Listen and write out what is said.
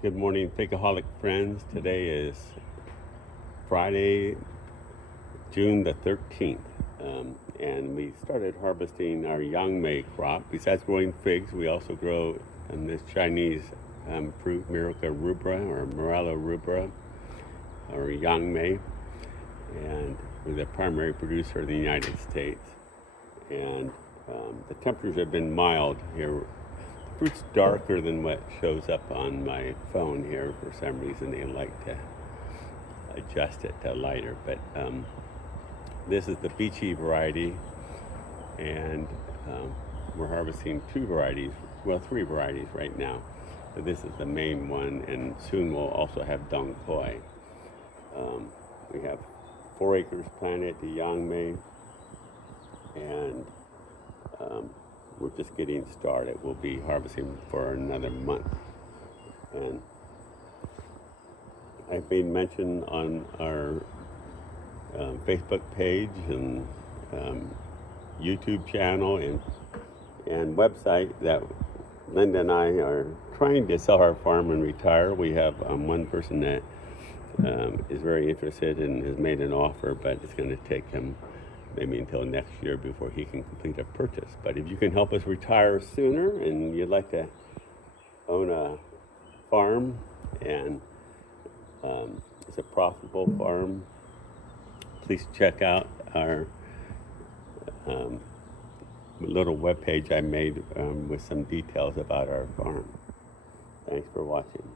Good morning, Fakeaholic friends. Today is Friday, June the 13th, and we started harvesting our Yangmei crop. Besides growing figs, we also grow this Chinese fruit, Miraca rubra or Morella rubra or Yangmei, and we're the primary producer in the United States. And the temperatures have been mild here. Fruit's darker than what shows up on my phone here. For some reason, they like to adjust it to lighter. But this is the beachy variety, and we're harvesting three varieties right now. But this is the main one, and soon we'll also have Dong Koi. We have 4 acres planted to Yangmei, and we're just getting started. We'll be harvesting for another month. And I've made mention on our Facebook page and YouTube channel and website that Linda and I are trying to sell our farm and retire. We have one person that is very interested and has made an offer, but it's going to take him maybe until next year before he can complete a purchase. But if you can help us retire sooner and you'd like to own a farm and it's a profitable farm, please check out our little webpage I made with some details about our farm. Thanks for watching.